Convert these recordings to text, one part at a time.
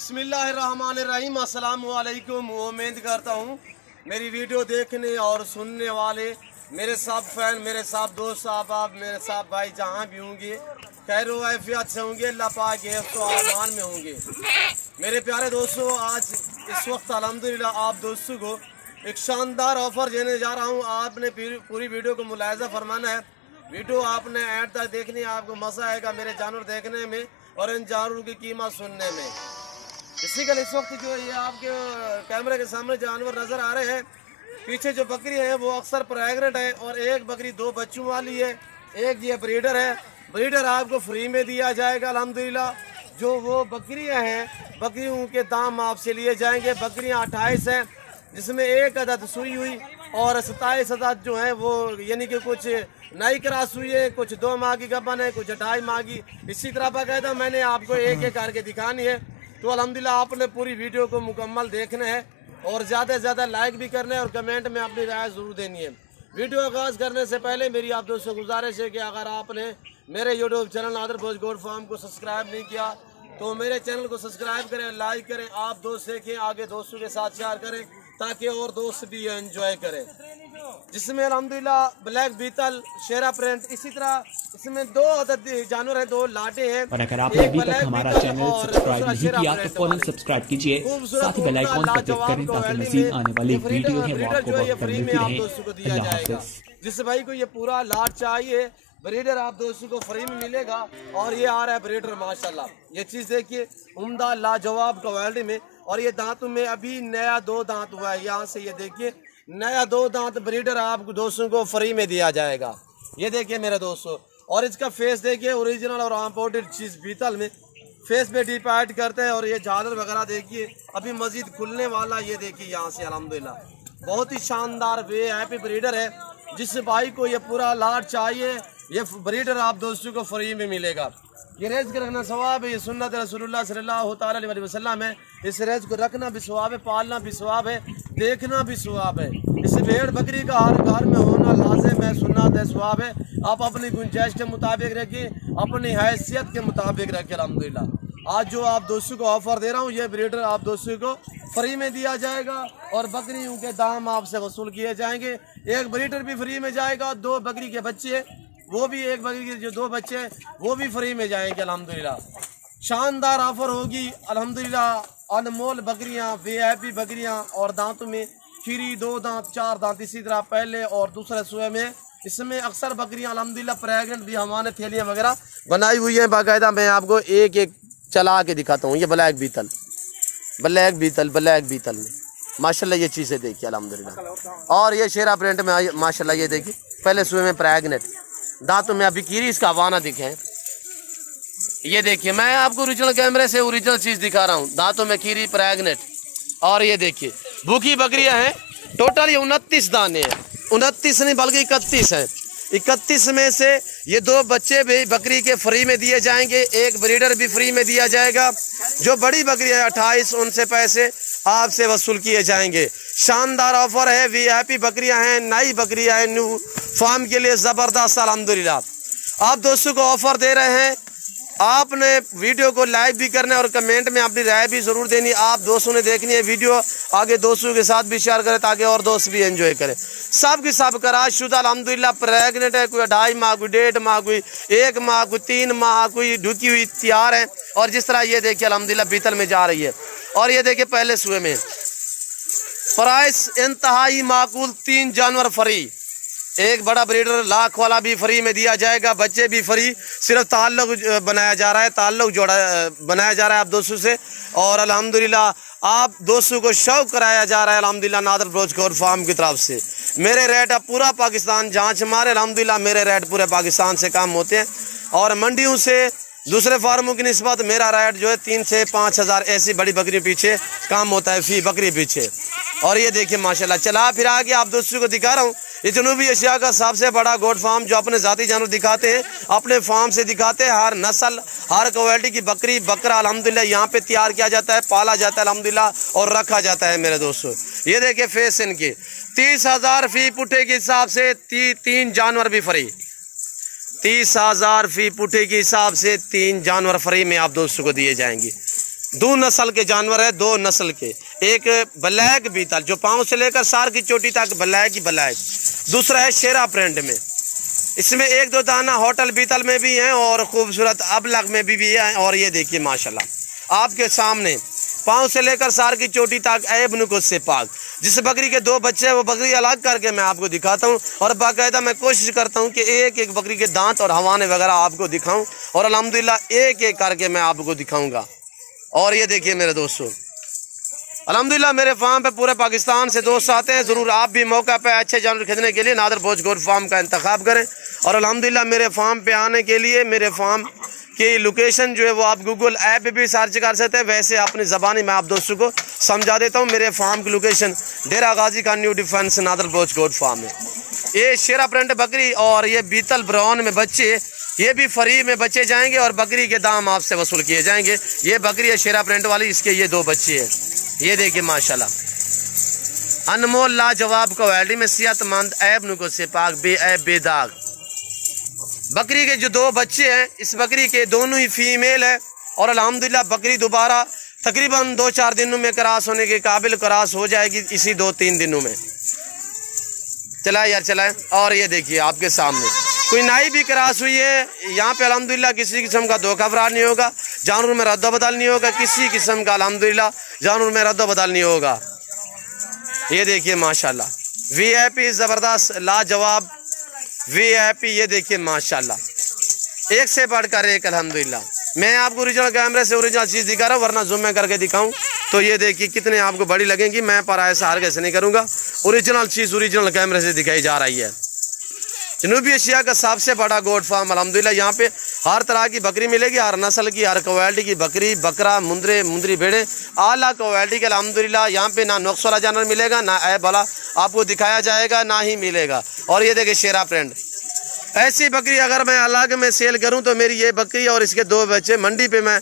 बिस्मिल्लाहिर्रहमानिर्रहीम। अस्सलाम वालेकुम। उम्मीद करता हूँ मेरी वीडियो देखने और सुनने वाले मेरे सब फैन, मेरे सब दोस्त, आप मेरे सब भाई जहाँ भी होंगे खैर वाफियत से होंगे, अल्लाह पाक के तो आमान में होंगे। मेरे प्यारे दोस्तों, आज इस वक्त अल्हम्दुलिल्लाह आप दोस्तों को एक शानदार ऑफ़र देने जा रहा हूँ। आपने पूरी वीडियो को मुलाहिज़ा फरमाना है। वीडियो आपने एंड तक देखनी है, आपको मज़ा आएगा मेरे जानवर देखने में और इन जानवरों की कीमत सुनने में। इसी का इस वक्त जो ये आपके कैमरे के सामने जानवर नज़र आ रहे हैं, पीछे जो बकरी है वो अक्सर प्रेग्नेंट है और एक बकरी 2 बच्चों वाली है। एक ये ब्रीडर है, ब्रीडर आपको फ्री में दिया जाएगा अल्हम्दुलिल्लाह। जो वो बकरियां हैं, बकरियों के दाम आपसे लिए जाएंगे। बकरियां 28 हैं, जिसमें एक अदद सुई हुई और 27 अदद जो है वो यानी कि कुछ नई क्रॉस हुई है, कुछ 2 माह की गबन है, कुछ 2.5 माह की। इसी तरह बाकायदा मैंने आपको एक एक करके दिखानी है। तो अल्हम्दुलिल्लाह आपने पूरी वीडियो को मुकम्मल देखना है और ज़्यादा से ज़्यादा लाइक भी करना है और कमेंट में अपनी राय ज़रूर देनी है। वीडियो आगाज़ करने से पहले मेरी आप दोस्तों से गुजारिश है कि अगर आपने मेरे यूट्यूब चैनल नादर भोज गोट फार्म को सब्सक्राइब नहीं किया तो मेरे चैनल को सब्सक्राइब करें, लाइक करें, आप दोस्त देखें, आगे दोस्तों के साथ शेयर करें ताकि और दोस्त भी एंजॉय करें। जिसमें अल्हम्दुलिल्लाह ब्लैक बीतल, शेरा प्रिंट, इसी तरह इसमें 2 अदद जानवर हैं, 2 लाटे हैं। और अगर आपने अभी तक हमारा चैनल सब्सक्राइब नहीं किया तो फौरन सब्सक्राइब कीजिए, साथ ही बेल आइकॉन पर क्लिक करें ताकि मज़ीद आने वाली वीडियो है वो आपको वक्त पर मिलती रहे। अल्लाह हाफ़िज़। जिस भाई को ये पूरा लाट चाहिए, ब्रीडर आप दोस्तों को फ्री में मिलेगा। और ये आ रहा है ब्रीडर, माशाल्लाह ये चीज़ देखिए, उम्दा लाजवाब क्वालिटी में। और ये दांतों में अभी नया 2 दांत हुआ है, यहाँ से ये देखिए नया 2 दांत ब्रीडर आप दोस्तों को फ्री में दिया जाएगा। ये देखिए मेरे दोस्तों, और इसका फेस देखिए ओरिजिनल और इम्पोर्टेड चीज़ बीतल में फेस पे डिपार्ट करते हैं। और ये झालर वगैरह देखिए अभी मजीद खुलने वाला, ये देखिए यहाँ से अल्हम्दुलिल्लाह बहुत ही शानदार वीआईपी ब्रीडर है। जिस भाई को ये पूरा लाट चाहिए, ये ब्रीडर आप दोस्तों को फ्री में मिलेगा। ये रेज का रखना सवाब है, ये सुन्नत रसूलुल्लाह सल्लल्लाहु अलैहि वसल्लम है। इस रेज को रखना भी सवाब है, पालना भी सवाब है, देखना भी सवाब है। इस भेड़ बकरी का हर घर में होना लाजिम है, सुन्नत है, सवाब है। आप अपनी गुंजाइश के मुताबिक रखिए, अपनी हैसियत के मुताबिक रखिए। अल्हम्दुलिल्लाह आज जो आप दोस्तों को ऑफर दे रहा हूँ, ये ब्रीडर आप दोस्तों को फ्री में दिया जाएगा और बकरियों के दाम आपसे वसूल किए जाएंगे। एक ब्रीडर भी फ्री में जाएगा, 2 बकरी के बच्चे वो भी, एक बकरी के जो 2 बच्चे वो भी फ्री में जाएंगे। अल्हम्दुलिल्लाह शानदार ऑफर होगी अल्हम्दुलिल्लाह। अनमोल बकरियां, वीआईपी बकरियां और दांतों में खीरी, 2 दांत, 4 दांत, इसी तरह पहले और दूसरे सुए में। इसमें अक्सर बकरियां अल्हम्दुलिल्लाह प्रेग्नेंट भी हमारे थैलियाँ वगैरह बनाई हुई हैं बाकायदा। मैं आपको एक एक चला के दिखाता हूँ। ये ब्लैक बीतल, ब्लैक बीतल, ब्लैक बीतल में माशाल्लाह ये चीज़ें देखिए अल्हम्दुलिल्लाह। और ये शेरा प्रिंट में माशाल्लाह ये देखिए पहले सुए में प्रेग्नेंट, दांतों में अभी कीरी, इसका वाना दिखे। ये देखिए मैं आपको ओरिजिनल कैमरे से ओरिजिनल चीज़ दिखा रहा हूँ, दांतों में कीरी, प्रेग्नेंट। और ये देखिए भूखी बकरियां हैं, टोटल ये 29 दाने हैं, 29 नहीं बल्कि 31 हैं। 31 में से ये 2 बच्चे भी बकरी के फ्री में दिए जाएंगे, एक ब्रीडर भी फ्री में दिया जाएगा। जो बड़ी बकरी है 28, उनसे पैसे आपसे वसूल किए जाएंगे। शानदार ऑफर है, वीआईपी बकरियां हैं, नई बकरियां हैं, न्यू फार्म के लिए ज़बरदस्त अल्हम्दुलिल्लाह आप दोस्तों को ऑफर दे रहे हैं। आपने वीडियो को लाइक भी करना है और कमेंट में अपनी राय भी ज़रूर देनी। आप दोस्तों ने देखनी है वीडियो, आगे दोस्तों के साथ भी शेयर करें ताकि और दोस्त भी एंजॉय करें। सब की सब कराशुदा अल्हम्दुलिल्लाह प्रेग्नेंट है, कोई 2.5 माह, कोई 1.5 माह, कोई 1 माह, कोई 3 माह, कोई ढुकी हुई तैयार है। और जिस तरह ये देखिए अल्हम्दुलिल्लाह बीतल में जा रही है। और ये देखिए पहले सुए में प्राइस इंतहाई माकूल, 3 जानवर फ्री, एक बड़ा ब्रीडर लाख वाला भी फ्री में दिया जाएगा, बच्चे भी फ्री। सिर्फ ताल्लुक बनाया जा रहा है, ताल्लुक जोड़ा बनाया जा रहा है आप दोस्तों से। और अल्हम्दुलिल्लाह आप दोस्तों को शौक कराया जा रहा है अल्हम्दुलिल्लाह नादर भोज गोट फार्म की तरफ से। मेरे रेट अब पूरा पाकिस्तान जांच मारे अल्हम्दुलिल्लाह, मेरे रेट पूरे पाकिस्तान से काम होते हैं। और मंडियों से दूसरे फार्मों की निस्बत मेरा रेट जो है 3 से 5 हज़ार ऐसी बड़ी बकरी पीछे काम होता है, फी बकरी पीछे। और ये देखिए माशाल्लाह चला फिरा के आप दोस्तों को दिखा रहा हूँ। ये जनूबी एशिया का सबसे बड़ा गोट फार्म जो अपने ज़ाती जानवर दिखाते हैं, अपने फार्म से दिखाते हैं। हर नस्ल, हर क्वालिटी की बकरी बकरा अल्हम्दुलिल्लाह यहाँ पे तैयार किया जाता है, पाला जाता है अल्हम्दुलिल्लाह और रखा जाता है मेरे दोस्तों। ये देखिए फेस इनके 30,000 फी पुठे के हिसाब से 3 जानवर भी फ्री, 30,000 फी पुठे के हिसाब से 3 जानवर फ्री में आप दोस्तों को दिए जाएंगे। दो नस्ल के जानवर है, दो नस्ल के। एक ब्लैक बीतल जो पाँव से लेकर सार की चोटी तक ब्लैक ही ब्लैक। दूसरा है शेरा प्रिंट में, इसमें एक दो दाना होटल बीतल में भी हैं और खूबसूरत अबलग में भी है। और ये देखिए माशाल्लाह आपके सामने पाँव से लेकर सार की चोटी तक ऐब नुकुस से पाक। जिस बकरी के दो बच्चे हैं वो बकरी अलग करके मैं आपको दिखाता हूँ और बाकायदा मैं कोशिश करता हूँ कि एक एक बकरी के दांत और हवाने वगैरह आपको दिखाऊं और अल्हम्दुलिल्लाह एक एक करके मैं आपको दिखाऊंगा। और ये देखिए मेरे दोस्तों, अल्हम्दुलिल्लाह मेरे फार्म पे पूरे पाकिस्तान से दोस्त आते हैं। ज़रूर आप भी मौका पे अच्छे जानवर खरीदने के लिए नादर बोझ गोट फार्म का इंतखाब करें। और अल्हम्दुलिल्लाह मेरे फार्म पे आने के लिए मेरे फार्म की लोकेशन जो है वो आप गूगल ऐप पे भी सर्च कर सकते हैं। वैसे अपनी ज़बानी मैं आप दोस्तों को समझा देता हूँ। मेरे फार्म की लोकेशन डेरा गाजी का न्यू डिफेंस नादर बोझ गोट फार्म है। ये शेरा प्रिंट बकरी और ये बीतल ब्राउन में बच्चे, ये भी फ्री में बच्चे जाएंगे और बकरी के दाम आपसे वसूल किए जाएंगे। ये बकरी है शेरा प्रिंट वाली, इसके ये दो बच्चे हैं। ये देखिए माशाल्लाह अनमोल लाजवाब क्वालिटी में सेहतमंद ऐब नुकुस से पाक बेऐब बेदाग बकरी के जो दो बच्चे हैं, इस बकरी के दोनों ही फीमेल है। और अल्हम्दुलिल्लाह बकरी दोबारा तकरीबन 2-4 दिनों में क्रॉस होने के काबिल क्रॉस हो जाएगी, इसी 2-3 दिनों में। चलाए यार चलाए। और ये देखिए आपके सामने कोई नाई भी क्रॉस हुई है यहाँ पे अल्हम्दुलिल्लाह किसी किस्म का धोखा फरार नहीं होगा, जानवर में रद्द बदल नहीं होगा, किसी किस्म का अल्हम्दुलिल्लाह जानवर में रद्द बदल नहीं होगा। ये देखिए माशाल्लाह VIP ज़बरदस्त लाजवाब VIP। ये देखिए माशाल्लाह एक से बढ़कर एक अल्हम्दुलिल्लाह। मैं आपको ओरिजिनल कैमरे से ओरिजिनल चीज़ दिखा रहा हूँ, वरना जूम में करके दिखाऊं तो ये देखिए कितने आपको बड़ी लगेंगी। मैं पर ऐसा हार कैसे नहीं करूँगा, ओरिजिनल चीज़ ओरिजिनल कैमरे से दिखाई जा रही है। जनूबी एशिया का सबसे बड़ा गोट फार्म अल्हम्दुलिल्लाह। यहाँ पे हर तरह की बकरी मिलेगी, हर नस्ल की, हर क्वालिटी की बकरी, बकरा, मुंदरी भेड़े आला क्वालिटी के अल्हम्दुलिल्लाह। यहाँ पे ना नुक्स वाला जानवर मिलेगा, ना ऐब वाला आपको दिखाया जाएगा, ना ही मिलेगा। और ये देखिए शेरा प्रिंट, ऐसी बकरी अगर मैं अलग में सेल करूँ तो मेरी ये बकरी और इसके दो बच्चे मंडी पे मैं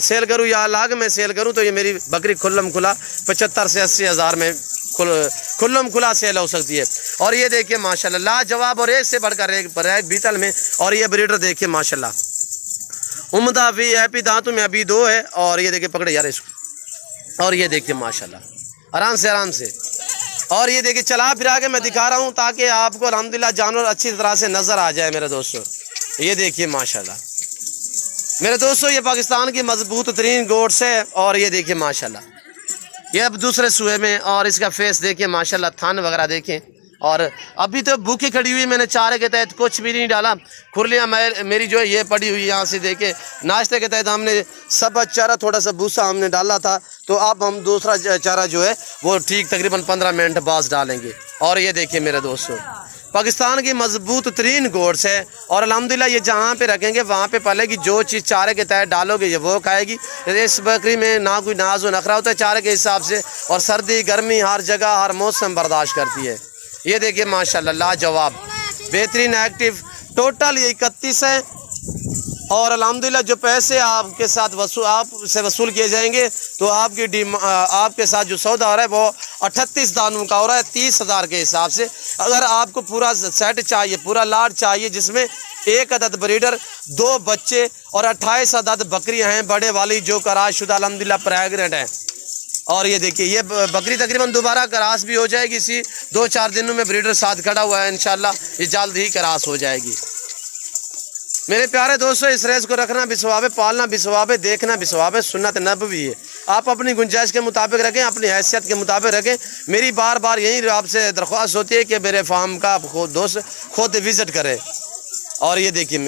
सेल करूँ या अलग में सेल करूँ तो ये मेरी बकरी खुल्लम खुला 75 से 80 हज़ार में खुल्लम खुला सेल हो सकती है। और ये देखिए माशाल्लाह लाजवाब और एक से बढ़कर एक बीतल में। और ये ब्रीडर देखिए माशाल्लाह उम्दा VIP दांतों में अभी दो है। और ये देखिए पकड़े यार इसको। और ये देखिए माशाल्लाह आराम से। और ये देखिए चला फिरा के मैं दिखा रहा हूँ ताकि आपको अल्हम्दुलिल्लाह जानवर अच्छी तरह से नज़र आ जाए मेरे दोस्तों। ये देखिए माशाल्लाह मेरे दोस्तों, ये पाकिस्तान की मजबूत तरीन गोट्स है। और ये देखिए माशाल्लाह ये अब दूसरे सूहे में। और इसका फेस देखिए माशाल्लाह, थान वगैरह देखें। और अभी तो भूखी खड़ी हुई, मैंने चारे के तहत कुछ भी नहीं डाला। खुरलियाँ मेरी जो है ये पड़ी हुई यहाँ से देखे। नाश्ते के तहत हमने सब चारा थोड़ा सा भूसा हमने डाला था, तो अब हम दूसरा चारा जो है वो ठीक तकरीबन 15 मिनट बाद डालेंगे। और ये देखिए मेरे दोस्तों पाकिस्तान की मजबूत तरीन गोट्स है। और अल्हम्दुलिल्लाह ये जहाँ पे रखेंगे वहाँ पे पलेगी, जो चीज़ चारे के तहत डालोगे ये वो खाएगी। इस बकरी में ना कोई नाज व नखरा होता है चारे के हिसाब से, और सर्दी गर्मी हर जगह हर मौसम बर्दाश्त करती है। ये देखिए माशाल्लाह लाजवाब बेहतरीन एक्टिव। टोटल ये 31 है। और अल्हम्दुलिल्लाह जो पैसे आपके साथ वसूल किए जाएंगे तो आपके साथ जो सौदा हो रहा है वो 38 दानों का हो रहा है 30,000 के हिसाब से। अगर आपको पूरा सेट चाहिए, पूरा लाट चाहिए जिसमें एक अदद ब्रीडर, 2 बच्चे और 28 अदद बकरियां हैं बड़े वाली जो कराशुदा अल्हम्दुलिल्लाह प्रेग्नेंट हैं। और ये देखिए ये बकरी तकरीबन दोबारा करास भी हो जाएगी, इसी 2-4 दिनों में ब्रीडर साथ खड़ा हुआ है, इंशाल्लाह ये जल्द ही करास हो जाएगी। मेरे प्यारे दोस्तों, इस रेस को रखना भी सवाब है, पालना भी सवाब है, देखना भी सवाब है, सुन्नत नबवी है। आप अपनी गुंजाइश के मुताबिक रखें, अपनी हैसियत के मुताबिक रखें। मेरी बार बार यही आपसे दरख्वास्त होती है कि मेरे फार्म का दोस्त खुद विज़िट करें। और ये देखिए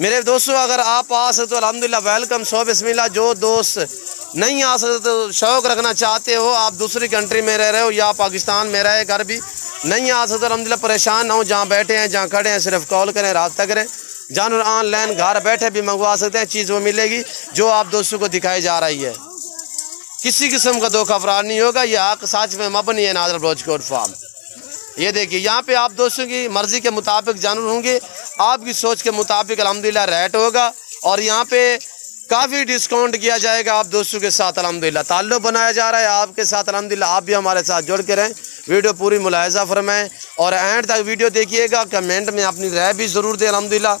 मेरे दोस्तों अगर आप आ सकते तो अल्हम्दुलिल्लाह वेलकम, सो बिस्मिल्लाह। जो दोस्त नहीं आ सकते तो शौक़ रखना चाहते हो, आप दूसरी कंट्री में रह रहे हो या पाकिस्तान में रहे कर भी नहीं आ सकते, अल्हम्दुलिल्लाह परेशान ना हो, जहाँ बैठे हैं जहाँ खड़े हैं सिर्फ कॉल करें, रब्ता करें। जानवर ऑनलाइन घर बैठे भी मंगवा सकते हैं, चीज़ वो मिलेगी जो आप दोस्तों को दिखाई जा रही है। किसी किस्म का धोखा फरार नहीं होगा, ये हक सच में मबनी है नादर बोझ गोट फार्म। ये देखिए यहाँ पे आप दोस्तों की मर्ज़ी के मुताबिक जानवर होंगे, आपकी सोच के मुताबिक अल्हम्दुलिल्लाह रेट होगा। और यहाँ पे काफ़ी डिस्काउंट किया जाएगा आप दोस्तों के साथ। अल्हम्दुलिल्लाह ताल्लुक़ बनाया जा रहा है आपके साथ। अल्हम्दुलिल्लाह आप भी हमारे साथ जुड़ के रहें, वीडियो पूरी मुलाहिज़ा फरमाएँ और एंड तक वीडियो देखिएगा। कमेंट में अपनी राय भी ज़रूर दें अल्हम्दुलिल्लाह।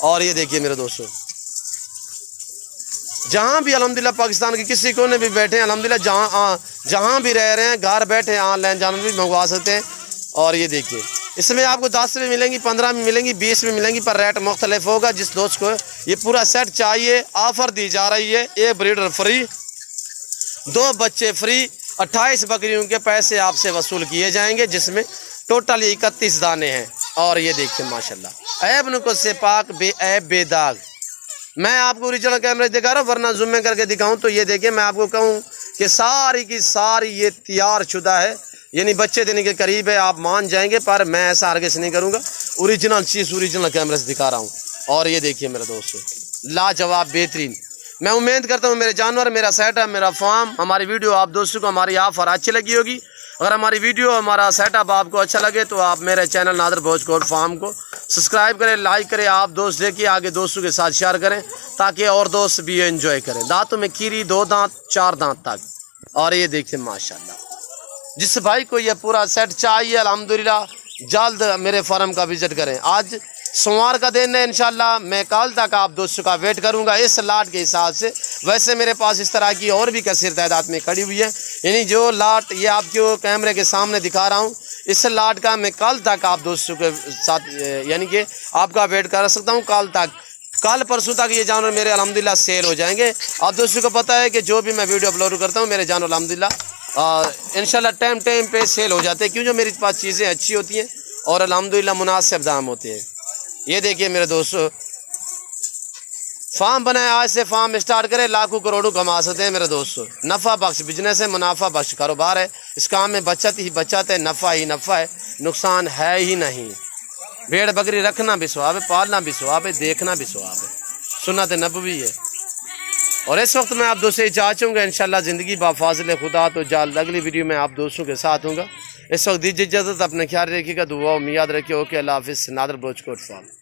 और ये देखिए मेरे दोस्तों जहाँ भी अल्हम्दुलिल्लाह पाकिस्तान के किसी कोने भी बैठे हैं अल्हम्दुलिल्लाह, जहाँ भी रह रहे हैं घर बैठे ऑनलाइन जानवर भी मंगवा सकते हैं। और ये देखिए इसमें आपको 10 में मिलेंगी, 15 में मिलेंगी, 20 में मिलेंगी, पर रेट मुख्तलिफ होगा। जिस दोस्त को ये पूरा सेट चाहिए ऑफ़र दी जा रही है, एक ब्रीडर फ्री, 2 बच्चे फ्री, 28 बकरियों के पैसे आपसे वसूल किए जाएंगे, जिसमें टोटल 31 दाने हैं। और ये देखिए माशाल्लाह ऐब नुको से पाक बेऐब बेदाग। मैं आपको ओरिजिनल कैमरे दिखा रहा हूँ, वरना जूम में करके दिखाऊं तो ये देखिए मैं आपको कहूँ कि सारी की सारी ये तैयार शुदा है, यानी बच्चे देने के करीब है, आप मान जाएंगे। पर मैं ऐसा हरगिज़ नहीं करूँगा, ओरिजिनल चीज़ ओरिजिनल कैमरे से दिखा रहा हूँ। और ये देखिए मेरे दोस्तों लाजवाब बेहतरीन। मैं उम्मीद करता हूँ मेरे जानवर, मेरा सेटअप, मेरा फार्म, हमारी वीडियो आप दोस्तों को हमारी ऑफर अच्छी लगी होगी। अगर हमारी वीडियो, हमारा सेटअप आपको अच्छा लगे तो आप मेरे चैनल नादर भोजकोट फार्म को सब्सक्राइब करें, लाइक करें, आप दोस्त देखिए, आगे दोस्तों के साथ शेयर करें ताकि और दोस्त भी एंजॉय करें। दांतों में कीरी 2 दांत 4 दांत तक। और ये देखिए माशाल्लाह, जिस भाई को ये पूरा सेट चाहिए अल्हम्दुलिल्लाह जल्द मेरे फार्म का विजिट करें। आज सोमवार का दिन है, इंशाल्लाह मैं कल तक आप दोस्तों का वेट करूंगा इस लाट के हिसाब से। वैसे मेरे पास इस तरह की और भी कसीर तादाद में खड़ी हुई है, यानी जो लाट ये आपको कैमरे के सामने दिखा रहा हूँ, इस लाट का मैं कल तक आप दोस्तों के साथ यानी कि आपका वेट कर सकता हूँ। कल परसों तक ये जानवर मेरे अल्हम्दुलिल्लाह सेल हो जाएंगे। आप दोस्तों को पता है कि जो भी मैं वीडियो अपलोड करता हूँ मेरे जानवर अल्हम्दुलिल्लाह इंशाल्लाह टाइम पे सेल हो जाते हैं, क्यों जो मेरे पास चीज़ें अच्छी होती हैं और अल्हम्दुलिल्लाह मुनासिब दाम होते हैं। ये देखिए मेरे दोस्तों फार्म बनाए, आज से फार्म स्टार्ट करें, लाखों करोड़ों कमा सकते हैं मेरे दोस्तों। नफ़ा बख्श बिजनेस है, मुनाफा बख्श कारोबार है। इस काम में बचत ही बचत है, नफ़ा ही नफ़ा है, नुकसान है ही नहीं। भेड़ बकरी रखना भी सवाब है, पालना भी सवाब है, देखना भी सवाब है, सुन्नत नबवी है। और इस वक्त मैं आप दोस्तों से चाहूँगा इंशाल्लाह ज़िंदगी बाफाजिल खुदा तो जल्द अगली वीडियो में आप दोस्तों के साथ हूँगा। इस वक्त दीजिए इजाज़त, अपने ख्याल रखिएगा, दुआ में याद रखिए। ओके, अल्लाह हाफिज़। नादर भोजकोट फार्म।